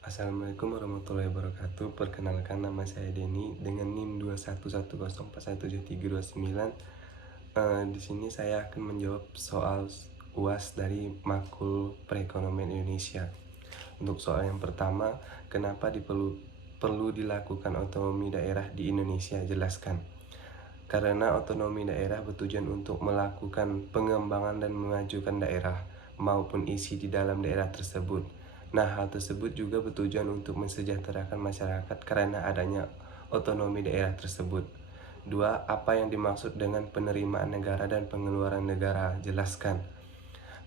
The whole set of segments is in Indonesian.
Assalamualaikum warahmatullahi wabarakatuh. Perkenalkan, nama saya Denny dengan NIM 21104132329. Di sini saya akan menjawab soal UAS dari Makul Perekonomian Indonesia. Untuk soal yang pertama, kenapa perlu dilakukan otonomi daerah di Indonesia? Jelaskan. Karena otonomi daerah bertujuan untuk melakukan pengembangan dan memajukan daerah maupun isi di dalam daerah tersebut. Nah, hal tersebut juga bertujuan untuk mensejahterakan masyarakat karena adanya otonomi daerah tersebut. Dua, apa yang dimaksud dengan penerimaan negara dan pengeluaran negara? Jelaskan.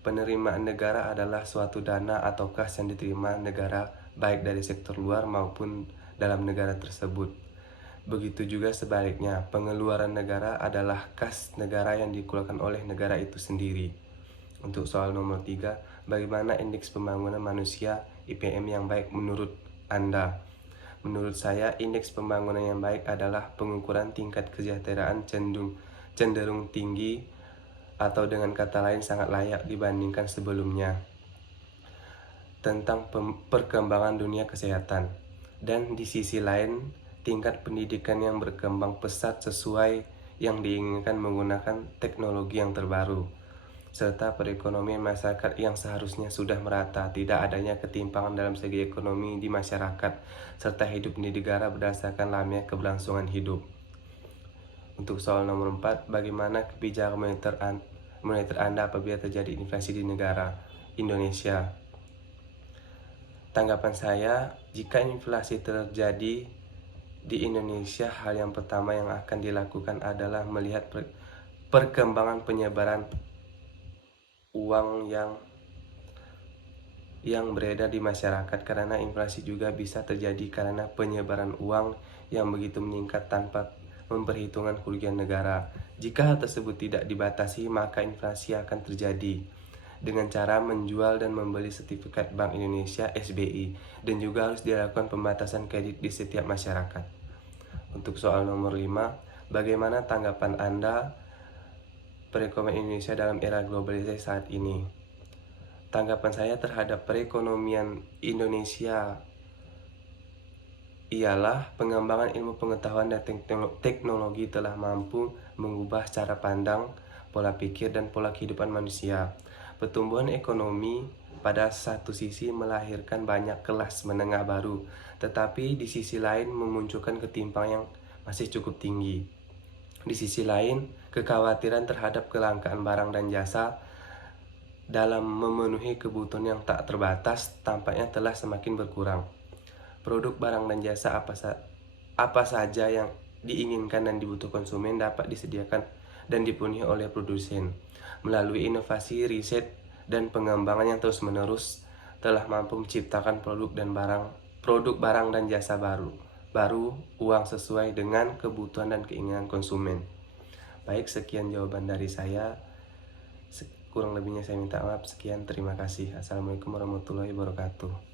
Penerimaan negara adalah suatu dana atau kas yang diterima negara baik dari sektor luar maupun dalam negara tersebut. Begitu juga sebaliknya, pengeluaran negara adalah kas negara yang dikeluarkan oleh negara itu sendiri. Untuk soal nomor 3, bagaimana indeks pembangunan manusia IPM yang baik menurut Anda? Menurut saya, indeks pembangunan yang baik adalah pengukuran tingkat kesejahteraan cenderung tinggi atau dengan kata lain sangat layak dibandingkan sebelumnya tentang perkembangan dunia kesehatan. Dan di sisi lain, tingkat pendidikan yang berkembang pesat sesuai yang diinginkan menggunakan teknologi yang terbaru serta perekonomian masyarakat yang seharusnya sudah merata, tidak adanya ketimpangan dalam segi ekonomi di masyarakat, serta hidup di negara berdasarkan lamanya keberlangsungan hidup. Untuk soal nomor 4, bagaimana kebijakan moneter Anda apabila terjadi inflasi di negara Indonesia? Tanggapan saya, jika inflasi terjadi di Indonesia, hal yang pertama yang akan dilakukan adalah melihat perkembangan penyebaran uang yang beredar di masyarakat, karena inflasi juga bisa terjadi karena penyebaran uang yang begitu meningkat tanpa memperhitungkan kerugian negara. Jika hal tersebut tidak dibatasi, maka inflasi akan terjadi dengan cara menjual dan membeli sertifikat Bank Indonesia (SBI), dan juga harus dilakukan pembatasan kredit di setiap masyarakat. Untuk soal nomor 5, bagaimana tanggapan Anda perekonomian Indonesia dalam era globalisasi saat ini? Tanggapan saya terhadap perekonomian Indonesia ialah pengembangan ilmu pengetahuan dan teknologi telah mampu mengubah cara pandang, pola pikir, dan pola kehidupan manusia. Pertumbuhan ekonomi pada satu sisi melahirkan banyak kelas menengah baru, tetapi di sisi lain memunculkan ketimpangan yang masih cukup tinggi. Di sisi lain, kekhawatiran terhadap kelangkaan barang dan jasa dalam memenuhi kebutuhan yang tak terbatas tampaknya telah semakin berkurang. Produk barang dan jasa apa saja yang diinginkan dan dibutuhkan konsumen dapat disediakan dan dipenuhi oleh produsen. Melalui inovasi, riset, dan pengembangan yang terus-menerus telah mampu menciptakan produk barang dan jasa baru uang sesuai dengan kebutuhan dan keinginan konsumen. Baik, sekian jawaban dari saya. Kurang lebihnya saya minta maaf. Sekian, terima kasih. Assalamualaikum warahmatullahi wabarakatuh.